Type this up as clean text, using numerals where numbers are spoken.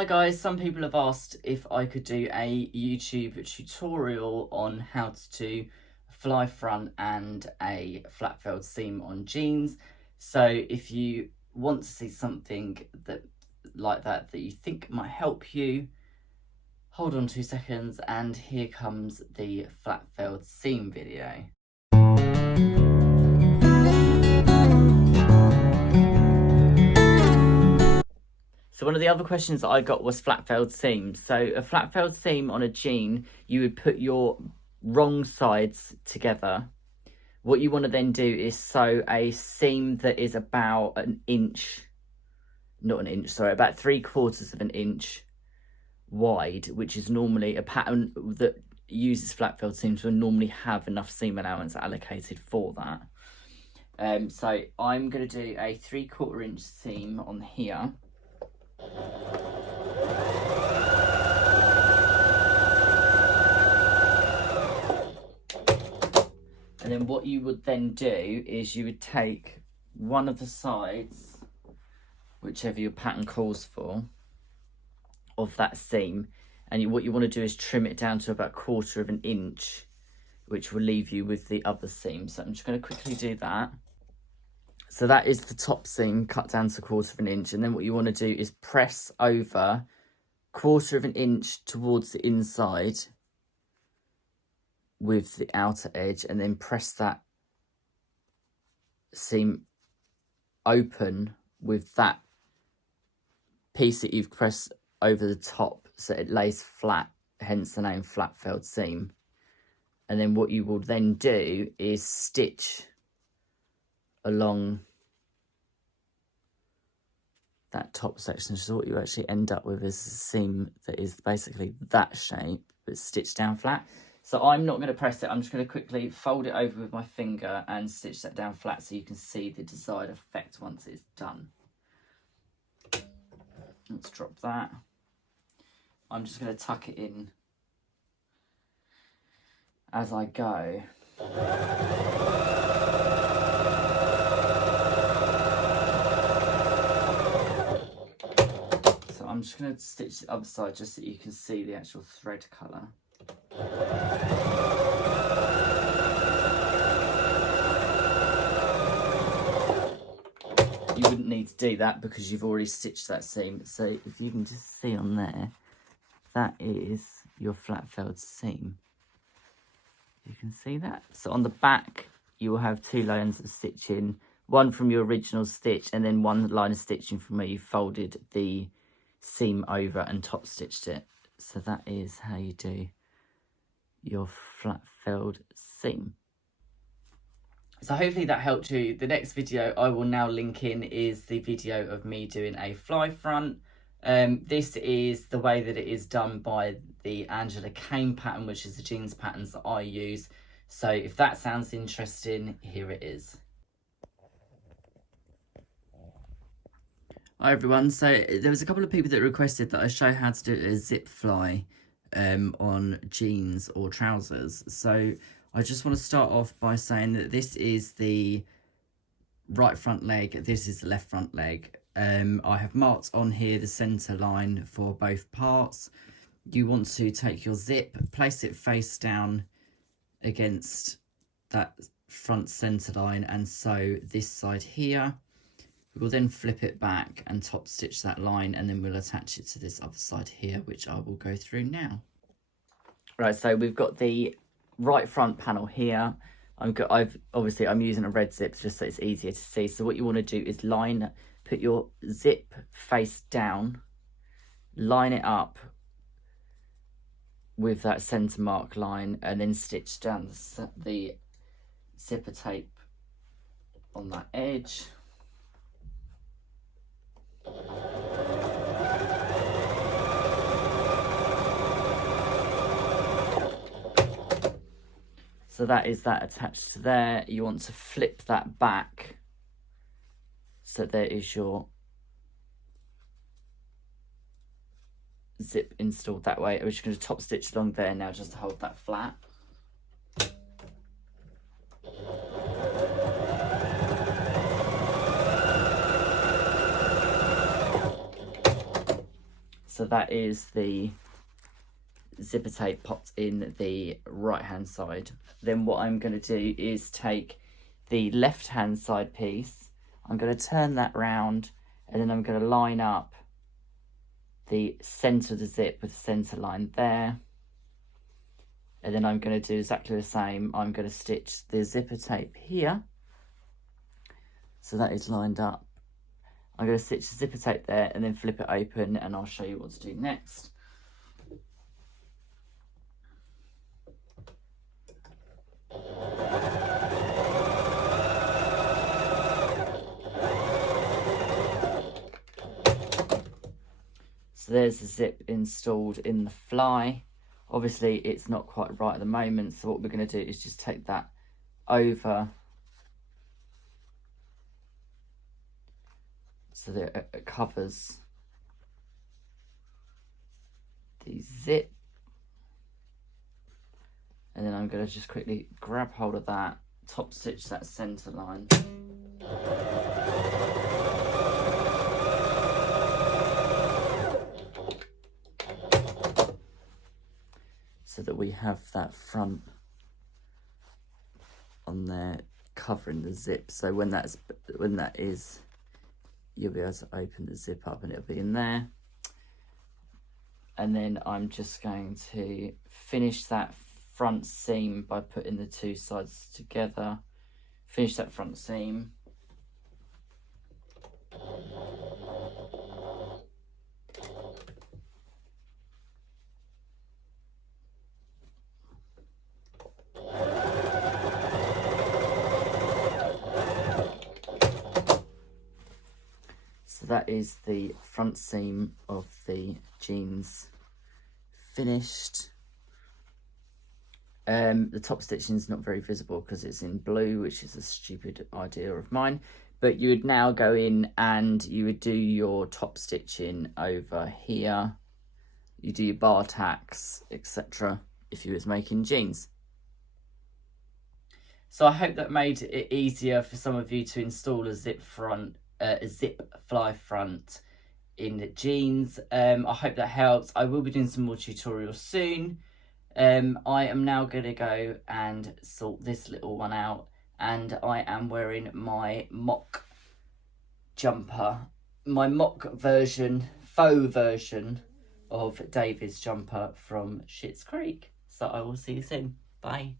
Hi guys, some people have asked if I could do a YouTube tutorial on how to do a fly front and a flat-felled seam on jeans. So if you want to see something like that you think might help you, hold on 2 seconds and here comes the flat-felled seam video. So one of the other questions that I got was flat-felled seams. So a flat-felled seam on a jean, you would put your wrong sides together. What you want to then do is sew a seam that is about about 3/4 of an inch wide, which is normally a pattern that uses flat-felled seams will normally have enough seam allowance allocated for that. So I'm going to do a 3/4 inch seam on here. And then what you would then do is you would take one of the sides, whichever your pattern calls for, of that seam, and what you want to do is trim it down to about 1/4 of an inch, which will leave you with the other seam. So I'm just going to quickly do that. So that is the top seam cut down to 1/4 of an inch, and then what you want to do is press over 1/4 of an inch towards the inside with the outer edge, and then press that seam open with that piece that you've pressed over the top so it lays flat, hence the name flat-felled seam. And then what you will then do is stitch along that top section. So what you actually end up with is a seam that is basically that shape but stitched down flat. So I'm not going to press it, I'm just going to quickly fold it over with my finger and stitch that down flat so you can see the desired effect once it's done. Let's drop that. I'm just going to tuck it in as I go. So I'm just going to stitch the other side just so you can see the actual thread colour. You wouldn't need to do that because you've already stitched that seam. So if you can just see on there, that is your flat-felled seam. You can see that. So on the back, you will have 2 lines of stitching, one from your original stitch and then one line of stitching from where you folded the seam over and top stitched it. So that is how you do your flat-felled seam. So hopefully that helped you. The next video I will now link in is the video of me doing a fly front. This is the way that it is done by the Angela Kane pattern, which is the jeans patterns that I use. So if that sounds interesting, here it is. Hi everyone, so there was a couple of people that requested that I show how to do a zip fly on jeans or trousers. So I just want to start off by saying that this is the right front leg, this is the left front leg. I have marked on here the centre line for both parts. You want to take your zip, place it face down against that front centre line and sew this side here. We will then flip it back and top stitch that line, and then we'll attach it to this other side here, which I will go through now. Right, so we've got the right front panel here. I'm using a red zip just so it's easier to see. So what you want to do is put your zip face down, line it up with that centre mark line, and then stitch down the zipper tape on that edge. So that is that attached to there. You want to flip that back. So there is your zip installed that way. I'm just going to top stitch along there now just to hold that flat. So that is the zipper tape popped in the right hand side. Then what I'm going to do is take the left hand side piece, I'm going to turn that round, and then I'm going to line up the centre of the zip with the centre line there. And then I'm going to do exactly the same. I'm going to stitch the zipper tape here, so that is lined up. I'm going to stitch the zipper tape there and then flip it open, and I'll show you what to do next. So there's the zip installed in the fly. Obviously it's not quite right at the moment, so what we're going to do is just take that over so that it covers the zip. And then I'm going to just quickly grab hold of that, top stitch that centre line. So that we have that front on there covering the zip. So when that is, you'll be able to open the zip up and it'll be in there. And then I'm just going to finish that front seam by putting the two sides together. Finish that front seam. So that is the front seam of the jeans finished. The top stitching is not very visible because it's in blue, which is a stupid idea of mine. But you would now go in and you would do your top stitching over here. You do your bar tacks, etc. if you was making jeans. So I hope that made it easier for some of you to install a zip fly front in the jeans. I hope that helps. I will be doing some more tutorials soon. I am now going to go and sort this little one out, and I am wearing my mock jumper, my mock version, faux version of David's jumper from Schitt's Creek. So I will see you soon. Bye.